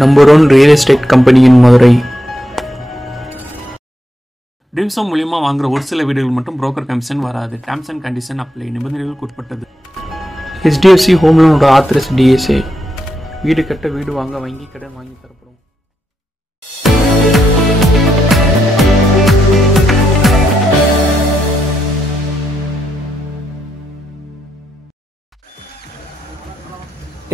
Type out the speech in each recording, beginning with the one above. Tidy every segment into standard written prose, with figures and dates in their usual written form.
Number 1 real estate company in Madurai. Dreams home மூலியமா வாங்குற ஒரு சில வீடுகள் மட்டும் புரோக்கர் கமிஷன் வராது. Terms and condition apply. நிபந்தனைகளுக்கு உட்பட்டது. HDFC Home Loan authorised DSA. வீடு கட்ட வீடு வாங்க வங்கி கடன் வாங்கி தரப்படும்.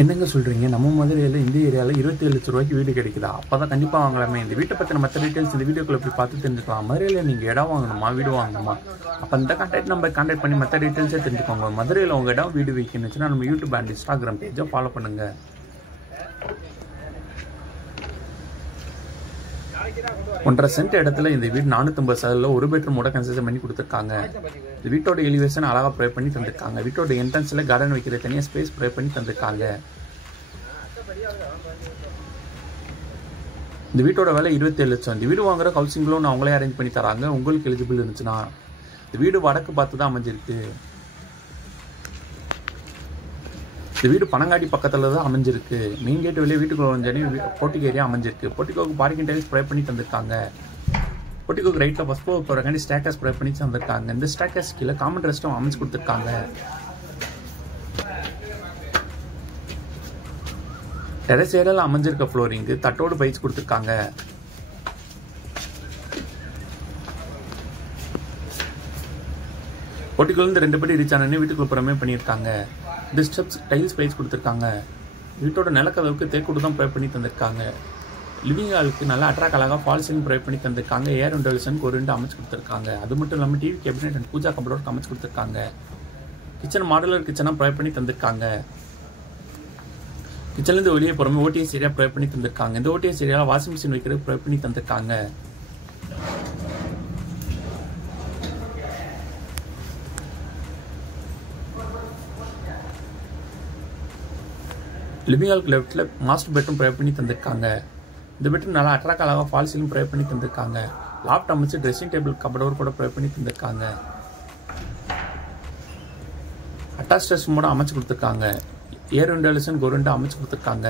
என்னங்க சொல்கிறீங்க? நம்ம மதுரையில் இந்த ஏரியாவில் 27 லட்ச ரூபாய்க்கு வீடு கிடைக்குதா? அப்போ தான் கண்டிப்பாக வாங்கலாமே. இந்த வீட்டை பற்றின மற்ற டீட்டெயில்ஸ் இந்த வீடியோக்குள்ள போய் பார்த்து தெரிஞ்சுக்கலாம். மதுரையில் நீங்கள் இடம் வாங்கணுமா, வீடு வாங்கணுமா? அப்போ இந்த கான்டாக்ட் நம்பர் கான்டாக்ட் பண்ணி மற்ற டீட்டெயில்ஸே தெரிஞ்சுக்கோங்க. மதுரையில் உங்கள் இடம் வீடு வைக்கணுச்சுன்னா நம்ம யூடியூப் அண்ட் இன்ஸ்டாகிராம் பேஜை ஃபாலோ பண்ணுங்கள். ஒன்றரை சென்ட் இடத்துல இந்த வீடு 450 சதுரில் ஒரு பெட்ரூமோட கன்ஸ்ட்ரக்ஷன் பண்ணி கொடுத்துருக்காங்க. இந்த வீட்டோட எலிவேஷன் அழகாக ப்ரொவைட் பண்ணி தந்திருக்காங்க. வீட்டோட என்ட்ரன்ஸில் கார்டன் வைக்கிற தனியாக ஸ்பேஸ் ப்ரொவைட் பண்ணி தந்திருக்காங்க. இந்த வீட்டோட விலை 27 லட்சம். இந்த வீடு வாங்குற ஹவுசிங் லோன் அவங்களே அரேஞ்ச் பண்ணி தராங்க. உங்களுக்கு எலிஜிபிள் இருந்துச்சுன்னா இந்த வீடு வடக்கு பார்த்து தான் அமைஞ்சிருக்கு. இந்த வீடு பனங்காடி பக்கத்தில் தான் அமைஞ்சிருக்கு. மெயின் கேட் வெளியே வீட்டுக்குள்ள வந்தாலே போர்ட்டிகோ ஏரியா அமைஞ்சிருக்கு. போர்ட்டிகோக்கு பார்க்கிங் டைல்ஸ் ப்ரொவைட் பண்ணி தந்திருக்காங்க. போர்ட்டிகோக்கு ரைட்டில் ஃபர்ஸ்ட் ஃப்ளோர் போகிறக்காண்டி ஸ்டேக்கர்ஸ் ப்ரொவைட் பண்ணி தந்திருக்காங்க. இந்த ஸ்டேக்கர்ஸ் கீழே காமன் ரெஸ்ட்டும் அமைச்சு கொடுத்துருக்காங்க. டெரஸ் ஏரியாவில் அமைஞ்சிருக்க ஃப்ளோரிங்கு தட்டோடு பைட்ஸ் கொடுத்துருக்காங்க. போர்ட்டிகோலேருந்து 2 படி ரீச் ஆனே வீட்டுக்குள்ள புறமே பண்ணியிருக்காங்க. இந்த ஸ்டெப்ஸ் டைல்ஸ் பைட்ஸ் கொடுத்துருக்காங்க. வீட்டோட நிலக்கதவுக்கு தேக்கூடு தான் ப்ரொவைட் பண்ணி தந்திருக்காங்க. லிவிங் ஹாலுக்கு நல்லா அட்ராக்ட் அழகாக ஃபால் சீலிங் ப்ரொவைட் பண்ணி தந்திருக்காங்க. ஏர் வென்டிலேஷனுக்கு ஒரு 2 அமைச்சு கொடுத்துருக்காங்க. அது மட்டும் இல்லாமல் TV cabinet and puja cupboard அமைச்சு கொடுத்துருக்காங்க. கிச்சன் மாடுலர் கிச்சனாக ப்ரொவைட் பண்ணி தந்திருக்காங்க. கிச்சன்லேருந்து வெளியே போகிறோமே ஓடிஎஸ் ஏரியா ப்ரொவைட் பண்ணி தந்திருக்காங்க. இந்த ஓடிஎஸ் ஏரியாவில் வாஷிங் மிஷின் வைக்கிறது ப்ரொவைட் பண்ணி தந்திருக்காங்க. லிவிங் ஹாலுக்கு லெஃப்ட்டில் மாஸ்டர் பெட்ரூம் ப்ரொவைட் பண்ணி தந்திருக்காங்க. இந்த பெட்ரூம் நல்லா அட்ராக்ட் அழகாக ஃபால் சீலிங் ப்ரொவைட் பண்ணி தந்திருக்காங்க. லாப்டாப் அமைச்சு ட்ரெஸ்ஸிங் டேபிள் கபோர்ட் கூட ப்ரொவைட் பண்ணி தந்திருக்காங்க. அட்டாச் ரெஸ்ட்ரூமோட அமைச்சு கொடுத்துருக்காங்க. ஏர் வென்டிலேஷன் ஒரு 2 அமைச்சு கொடுத்துருக்காங்க.